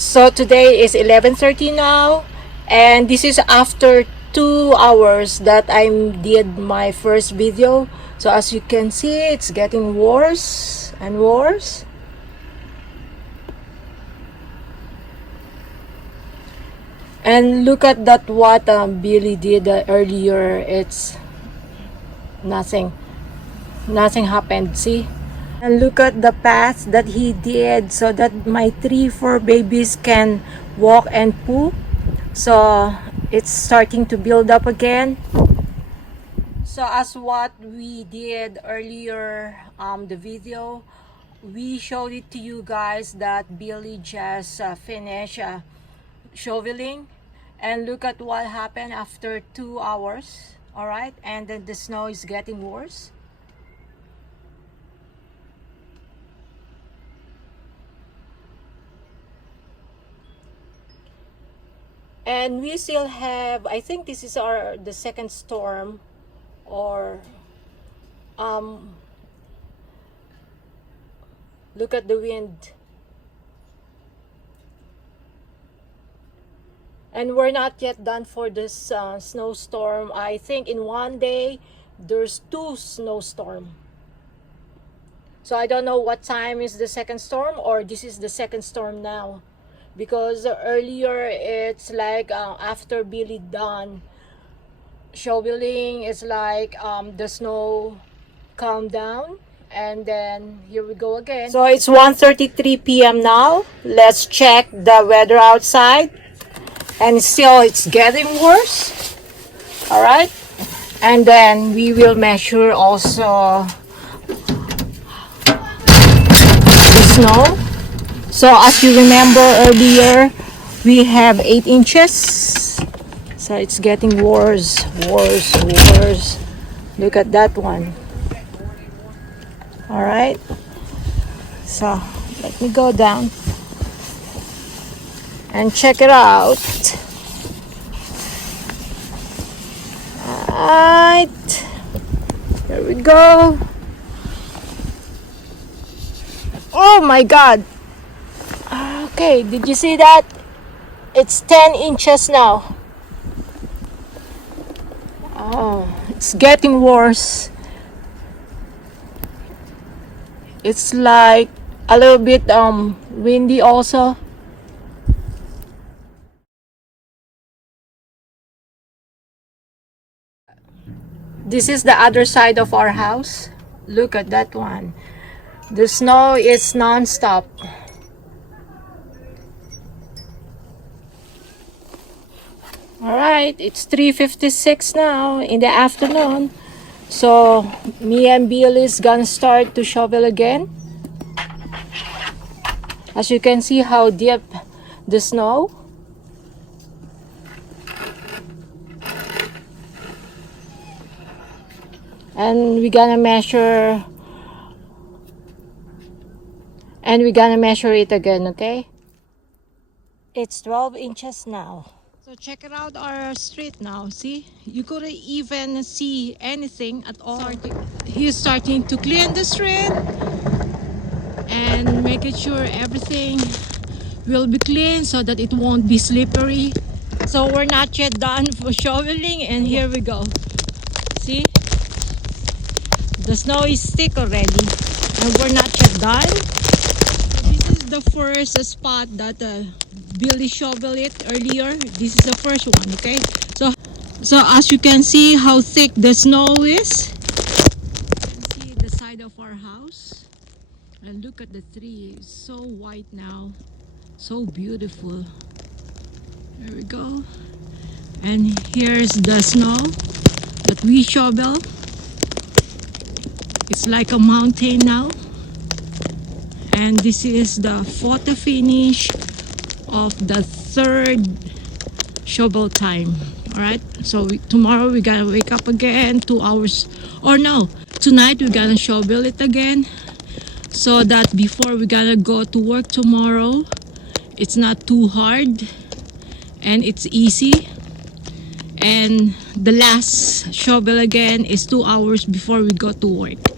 So today is 11:30 now, and this is after 2 hours that I did my first video. So as you can see, it's getting worse and worse. And look at that, what Billy did earlier. It's nothing happened. See, and look at the path that he did so that my 3-4 babies can walk and poo. So it's starting to build up again. So as what we did earlier, the video, we showed it to you guys that Billy just finished shoveling, and look at what happened after 2 hours. All right, and then the snow is getting worse. And we still have, I think this is the second storm, or look at the wind. And we're not yet done for this snowstorm. I think in one day there's 2 snowstorms. So I don't know what time is the second storm, or this is the second storm now, because earlier it's like after Billy done shoveling, it's like the snow calmed down, and then here we go again. So it's 1:33 p.m. now. Let's check the weather outside, and still it's getting worse. All right, and then we will measure also the snow. So as you remember earlier, we have 8 inches. So it's getting worse. Look at that one. All right, so let me go down and check it out. Alright, here we go. Oh my god. Okay, did you see that? It's 10 inches now. Oh, it's getting worse. It's like a little bit windy also. This is the other side of our house. Look at that one. The snow is non-stop. Alright, it's 3:56 now in the afternoon. So me and Billy's gonna start to shovel again. As you can see how deep the snow. And we're gonna measure it again, okay? It's 12 inches now. So check it out, our street now. See, you couldn't even see anything at all. He's starting to clean the street and making sure everything will be clean so that it won't be slippery. So we're not yet done for shoveling, and here we go. See, the snow is thick already, and we're not yet done. This is the first spot that Billy shoveled it earlier. This is the first one, okay? So as you can see how thick the snow is. You can see the side of our house. And look at the tree. It's so white now. So beautiful. There we go. And here's the snow that we shovel. It's like a mountain now. And this is the photo finish of the 3rd shovel time. All right, so tomorrow we're gonna wake up again 2 hours, or no, tonight we're gonna shovel it again, so that before we're gonna go to work tomorrow, it's not too hard and it's easy. And the last shovel again is 2 hours before we go to work.